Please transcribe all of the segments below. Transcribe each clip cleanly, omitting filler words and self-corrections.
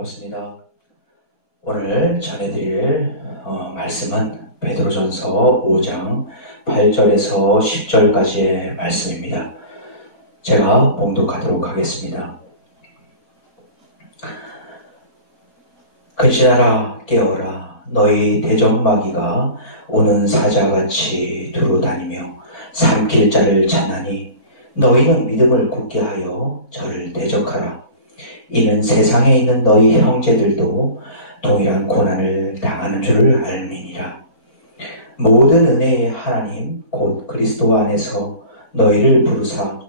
반갑습니다. 오늘 전해드릴 말씀은 베드로전서 5장 8절에서 10절까지의 말씀입니다. 제가 봉독하도록 하겠습니다. 근신하라 깨어라 너희 대적마귀가 오는 사자같이 두루다니며 삼킬 자를 찾나니 너희는 믿음을 굳게 하여 저를 대적하라. 이는 세상에 있는 너희 형제들도 동일한 고난을 당하는 줄 알미니라. 모든 은혜의 하나님 곧 그리스도 안에서 너희를 부르사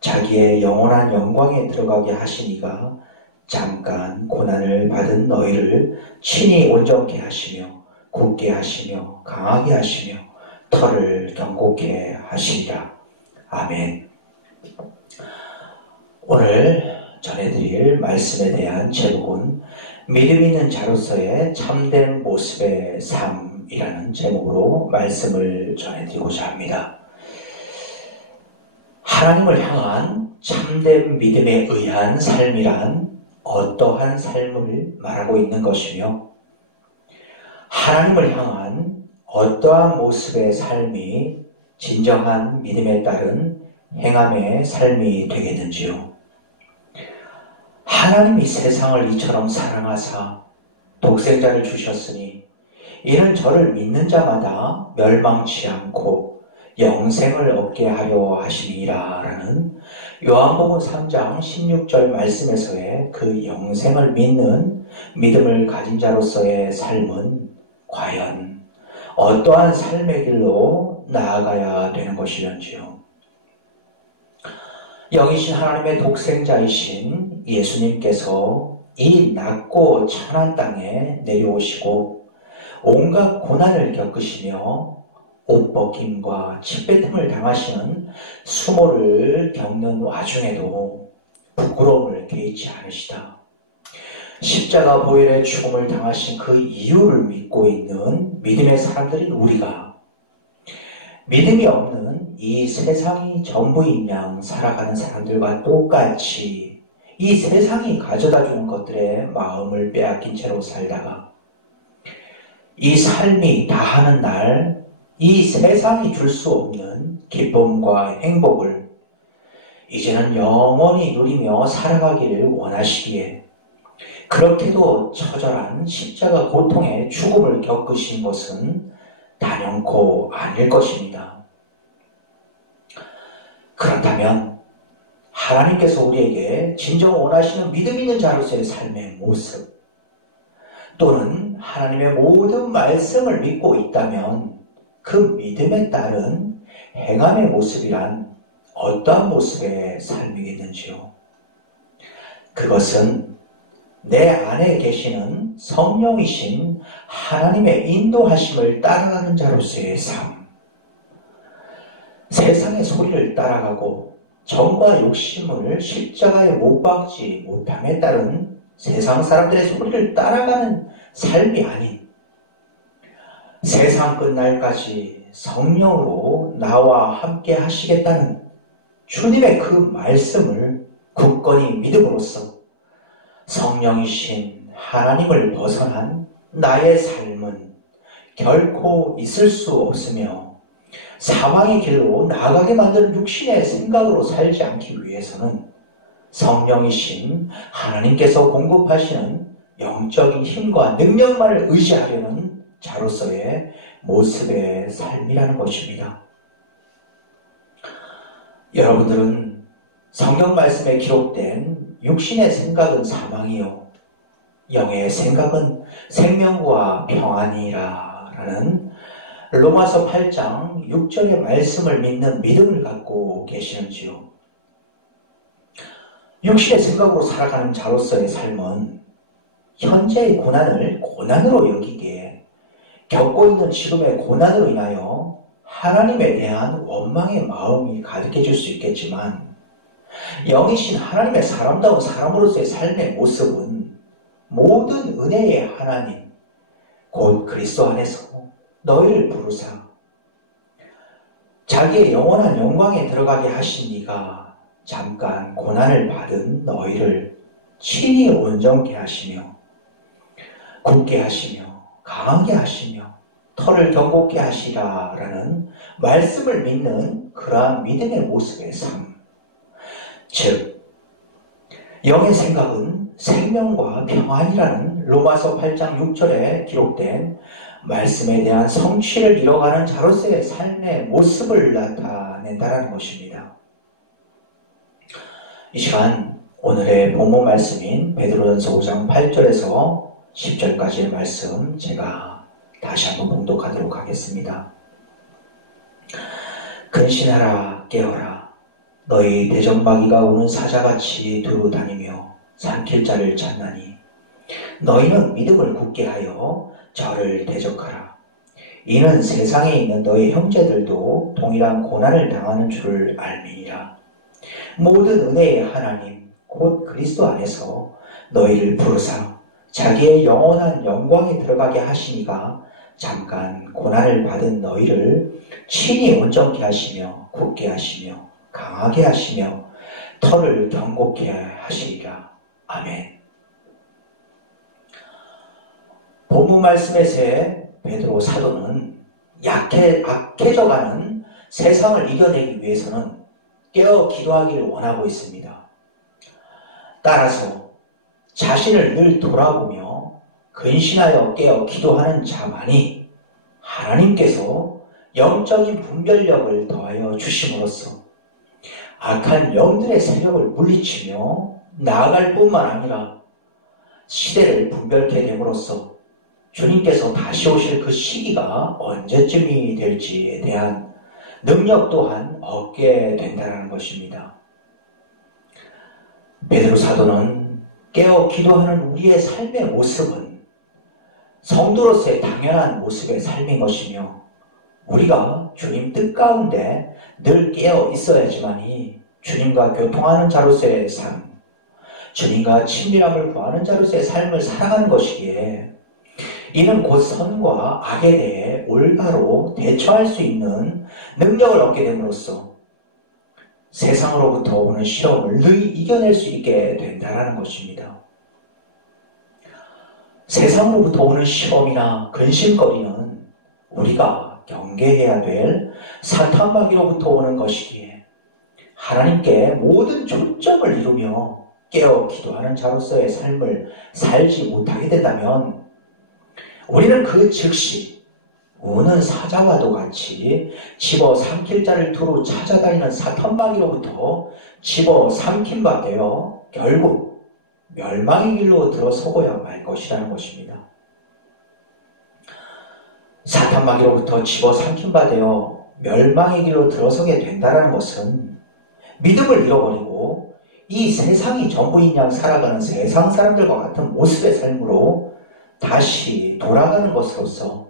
자기의 영원한 영광에 들어가게 하시니가 잠깐 고난을 받은 너희를 친히 온전케 하시며 굳게 하시며 강하게 하시며 털을 경고케 하시리라. 아멘. 오늘 전해드릴 말씀에 대한 제목은 믿음 있는 자로서의 참된 모습의 삶이라는 제목으로 말씀을 전해드리고자 합니다. 하나님을 향한 참된 믿음에 의한 삶이란 어떠한 삶을 말하고 있는 것이며 하나님을 향한 어떠한 모습의 삶이 진정한 믿음에 따른 행함의 삶이 되겠는지요. 하나님이 세상을 이처럼 사랑하사 독생자를 주셨으니 이는 저를 믿는 자마다 멸망치 않고 영생을 얻게 하려 하심이라 라는 요한복음 3장 16절 말씀에서의 그 영생을 믿는 믿음을 가진 자로서의 삶은 과연 어떠한 삶의 길로 나아가야 되는 것이련지요. 영이신 하나님의 독생자이신 예수님께서 이 낮고 천한 땅에 내려오시고 온갖 고난을 겪으시며 옷벗김과 침뱉음을 당하시는 수모를 겪는 와중에도 부끄러움을 개의치 않으시다. 십자가 보혈의 죽음을 당하신 그 이유를 믿고 있는 믿음의 사람들인 우리가 믿음이 없는 이 세상이 전부인 양 살아가는 사람들과 똑같이 이 세상이 가져다주는 것들의 마음을 빼앗긴 채로 살다가 이 삶이 다하는 날 이 세상이 줄 수 없는 기쁨과 행복을 이제는 영원히 누리며 살아가기를 원하시기에 그렇게도 처절한 십자가 고통의 죽음을 겪으신 것은 단연코 아닐 것입니다. 그렇다면 하나님께서 우리에게 진정 원하시는 믿음 있는 자로서의 삶의 모습 또는 하나님의 모든 말씀을 믿고 있다면 그 믿음에 따른 행함의 모습이란 어떠한 모습의 삶이겠는지요? 그것은 내 안에 계시는 성령이신 하나님의 인도하심을 따라가는 자로서의 삶, 세상의 소리를 따라가고 정과 욕심을 십자가에 못 박지 못함에 따른 세상 사람들의 소리를 따라가는 삶이 아닌 세상 끝날까지 성령으로 나와 함께 하시겠다는 주님의 그 말씀을 굳건히 믿음으로써 성령이신 하나님을 벗어난 나의 삶은 결코 있을 수 없으며 사망의 길로 나아가게 만드는 육신의 생각으로 살지 않기 위해서는 성령이신 하나님께서 공급하시는 영적인 힘과 능력만을 의지하려는 자로서의 모습의 삶이라는 것입니다. 여러분들은 성경 말씀에 기록된 육신의 생각은 사망이요 영의 생각은 생명과 평안이라 라는 로마서 8장 6절의 말씀을 믿는 믿음을 갖고 계시는지요? 육신의 생각으로 살아가는 자로서의 삶은 현재의 고난을 고난으로 여기기에 겪고 있는 지금의 고난으로 인하여 하나님에 대한 원망의 마음이 가득해질 수 있겠지만 영이신 하나님의 사람다운 사람으로서의 삶의 모습은 모든 은혜의 하나님 곧 그리스도 안에서 너희를 부르사 자기의 영원한 영광에 들어가게 하신 이가 잠깐 고난을 받은 너희를 친히 온전케 하시며 굳게 하시며 강하게 하시며 털을 경고케 하시라라는 말씀을 믿는 그러한 믿음의 모습의 삶. 즉 영의 생각은 생명과 평안이라는 로마서 8장 6절에 기록된 말씀에 대한 성취를 이뤄가는 자로서의 삶의 모습을 나타낸다는 것입니다. 이 시간 오늘의 본문 말씀인 베드로전서 5장 8절에서 10절까지의 말씀 제가 다시 한번 봉독하도록 하겠습니다. 근신하라 깨어라 너희 대적마귀가 우는 사자같이 두루 다니며 삼킬 자를 찾나니 너희는 믿음을 굳게 하여 저를 대적하라. 이는 세상에 있는 너희 형제들도 동일한 고난을 당하는 줄을 알미니라. 모든 은혜의 하나님 곧 그리스도 안에서 너희를 부르사 자기의 영원한 영광에 들어가게 하시니가 잠깐 고난을 받은 너희를 친히 온전케 하시며 굳게 하시며 강하게 하시며 털을 경고케 하시리라. 아멘. 본문 말씀에서의 베드로 사도는 악해져가는 세상을 이겨내기 위해서는 깨어 기도하기를 원하고 있습니다. 따라서 자신을 늘 돌아보며 근신하여 깨어 기도하는 자만이 하나님께서 영적인 분별력을 더하여 주심으로써 악한 영들의 세력을 물리치며 나아갈 뿐만 아니라 시대를 분별케 됨으로써 주님께서 다시 오실 그 시기가 언제쯤이 될지에 대한 능력 또한 얻게 된다는 것입니다. 베드로 사도는 깨어 기도하는 우리의 삶의 모습은 성도로서의 당연한 모습의 삶인 것이며 우리가 주님 뜻 가운데 늘 깨어 있어야지만이 주님과 교통하는 자로서의 삶, 주님과 친밀함을 구하는 자로서의 삶을 살아가는 것이기에 이는 곧 선과 악에 대해 올바로 대처할 수 있는 능력을 얻게 됨으로써 세상으로부터 오는 시험을 늘 이겨낼 수 있게 된다는 것입니다. 세상으로부터 오는 시험이나 근심거리는 우리가 경계해야 될 사탄마귀로부터 오는 것이기에 하나님께 모든 초점을 이루며 깨어 기도하는 자로서의 삶을 살지 못하게 된다면 우리는 그 즉시 우는 사자와도 같이 집어 삼킬 자를 두루 찾아다니는 사탄마귀로부터 집어 삼킨 바 되어 결국 멸망의 길로 들어서고야 말 것이라는 것입니다. 사탄마귀로부터 집어 삼킨 바 되어 멸망의 길로 들어서게 된다는 것은 믿음을 잃어버리고 이 세상이 전부인 양 살아가는 세상 사람들과 같은 모습의 삶으로 다시 돌아가는 것으로서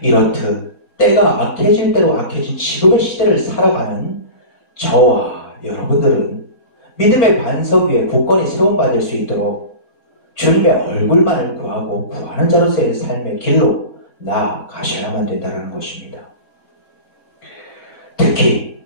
이렇듯 때가 악해질 대로 악해진 지금의 시대를 살아가는 저와 여러분들은 믿음의 반석 위에 굳건히 세움받을 수 있도록 주님의 얼굴만을 구하고 구하는 자로서의 삶의 길로 나아가셔야만 된다는 것입니다. 특히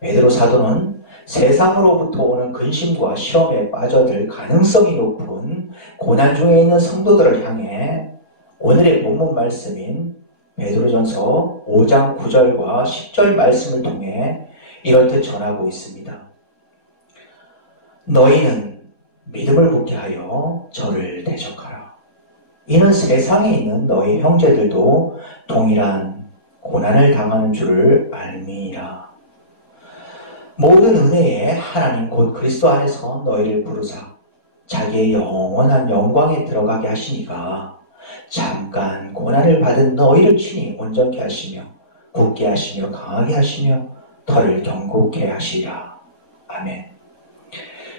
베드로 사도는 세상으로부터 오는 근심과 시험에 빠져들 가능성이 높은 고난 중에 있는 성도들을 향해 오늘의 본문 말씀인 베드로전서 5장 9절과 10절 말씀을 통해 이렇듯 전하고 있습니다. 너희는 믿음을 굳게 하여 저를 대적하라. 이는 세상에 있는 너희 형제들도 동일한 고난을 당하는 줄을 알미니라. 모든 은혜에 하나님 곧 그리스도 안에서 너희를 부르사 자기의 영원한 영광에 들어가게 하시니가 잠깐 고난을 받은 너희를 친히 온전케 하시며 굳게 하시며 강하게 하시며 털을 경고케 하시리라. 아멘.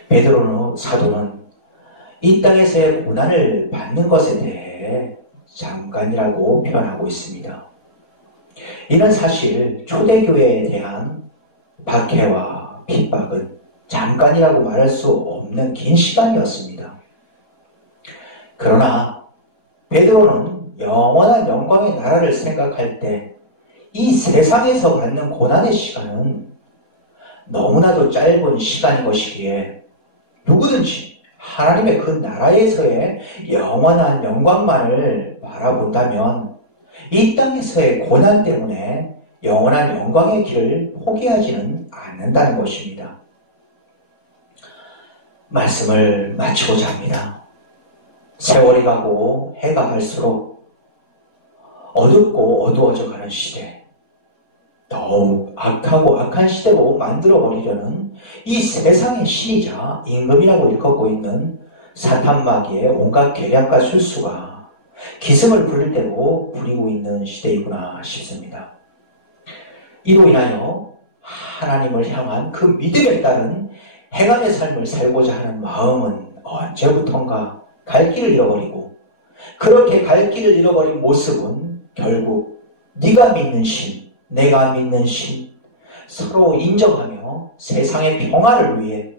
베드로 사도는 이 땅에서의 고난을 받는 것에 대해 잠깐이라고 표현하고 있습니다. 이는 사실 초대교회에 대한 박해와 핍박은 잠깐이라고 말할 수 없는 긴 시간이었습니다. 그러나 베드로는 영원한 영광의 나라를 생각할 때 이 세상에서 받는 고난의 시간은 너무나도 짧은 시간인 것이기에 누구든지 하나님의 그 나라에서의 영원한 영광만을 바라본다면 이 땅에서의 고난 때문에 영원한 영광의 길을 포기하지는 않는다는 것입니다. 말씀을 마치고자 합니다. 세월이 가고 해가 갈수록 어둡고 어두워져 가는 시대, 더욱 악하고 악한 시대로 만들어버리려는 이 세상의 신이자 임금이라고 일컫고 있는 사탄마귀의 온갖 계략과 술수가 기승을 부릴 대로 부리고 있는 시대이구나 싶습니다. 이로 인하여 하나님을 향한 그 믿음에 따른 행함의 삶을 살고자 하는 마음은 언제부턴가 갈 길을 잃어버리고, 그렇게 갈 길을 잃어버린 모습은 결국 네가 믿는 신, 내가 믿는 신, 서로 인정하며 세상의 평화를 위해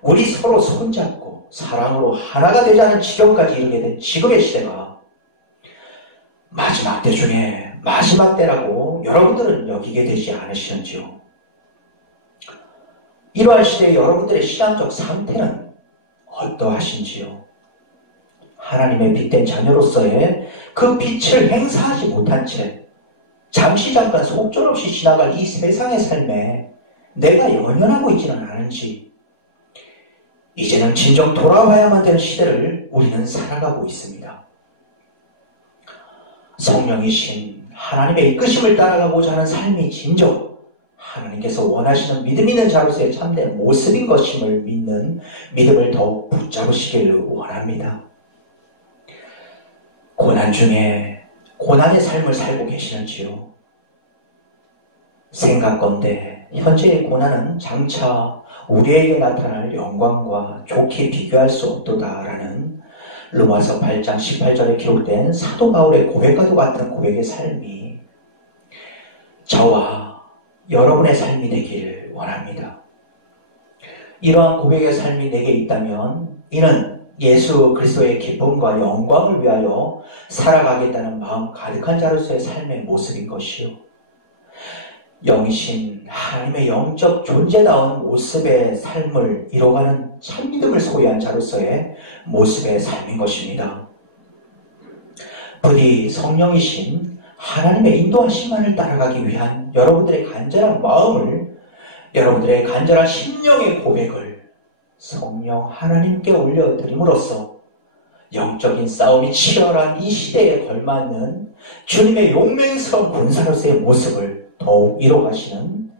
우리 서로 손잡고 사랑으로 하나가 되자는 지경까지 이르게 된 지금의 시대가 마지막 때 중에 마지막 때라고 여러분들은 여기게 되지 않으시는지요? 이러한 시대의 여러분들의 신앙적 상태는 어떠하신지요? 하나님의 빛된 자녀로서의 그 빛을 행사하지 못한 채 잠시 잠깐 속절없이 지나갈 이 세상의 삶에 내가 연연하고 있지는 않은지, 이제는 진정 돌아와야만 되는 시대를 우리는 살아가고 있습니다. 성령이신 하나님의 이끄심을 따라가고자 하는 삶이 진정 하나님께서 원하시는 믿음 있는 자로서의 참된 모습인 것임을 믿는 믿음을 더욱 붙잡으시기를 원합니다. 고난 중에 고난의 삶을 살고 계시는지요? 생각건대 현재의 고난은 장차 우리에게 나타날 영광과 좋게 비교할 수 없도다라는 로마서 8장 18절에 기록된 사도 바울의 고백과도 같은 고백의 삶이 저와 여러분의 삶이 되기를 원합니다. 이러한 고백의 삶이 내게 있다면 이는 예수 그리스도의 기쁨과 영광을 위하여 살아가겠다는 마음 가득한 자로서의 삶의 모습인 것이요, 영이신 하나님의 영적 존재다운 모습의 삶을 이뤄가는 참믿음을 소유한 자로서의 모습의 삶인 것입니다. 부디 성령이신 하나님의 인도하심만을 따라가기 위한 여러분들의 간절한 마음을, 여러분들의 간절한 심령의 고백을 성령 하나님께 올려드림으로써 영적인 싸움이 치열한 이 시대에 걸맞는 주님의 용맹스러운 군사로서의 모습을 더욱 이뤄가시는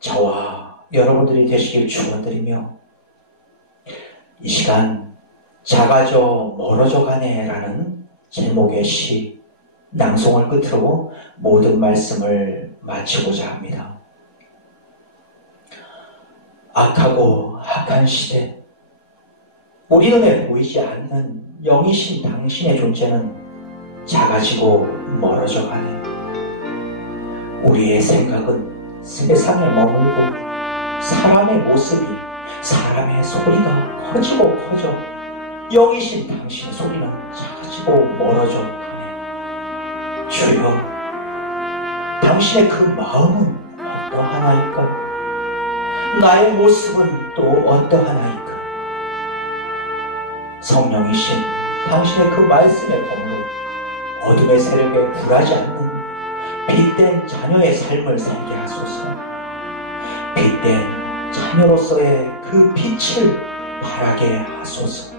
저와 여러분들이 되시길 축원드리며, 이 시간 작아져 멀어져 가네라는 제목의 시 낭송을 끝으로 모든 말씀을 마치고자 합니다. 악하고 악한 시대, 우리 눈에 보이지 않는 영이신 당신의 존재는 작아지고 멀어져 가네. 우리의 생각은 세상에 머물고 사람의 모습이, 사람의 소리가 커지고 커져 영이신 당신의 소리는 작아지고 멀어져 가네. 주여, 당신의 그 마음은 어떠하나이까? 나의 모습은 또 어떠하나이까? 성령이신 당신의 그 말씀에 머물러 어둠의 세력에 굴하지 않는 빛된 자녀의 삶을 살게 하소서. 빛된 자녀로서의 그 빛을 발하게 하소서.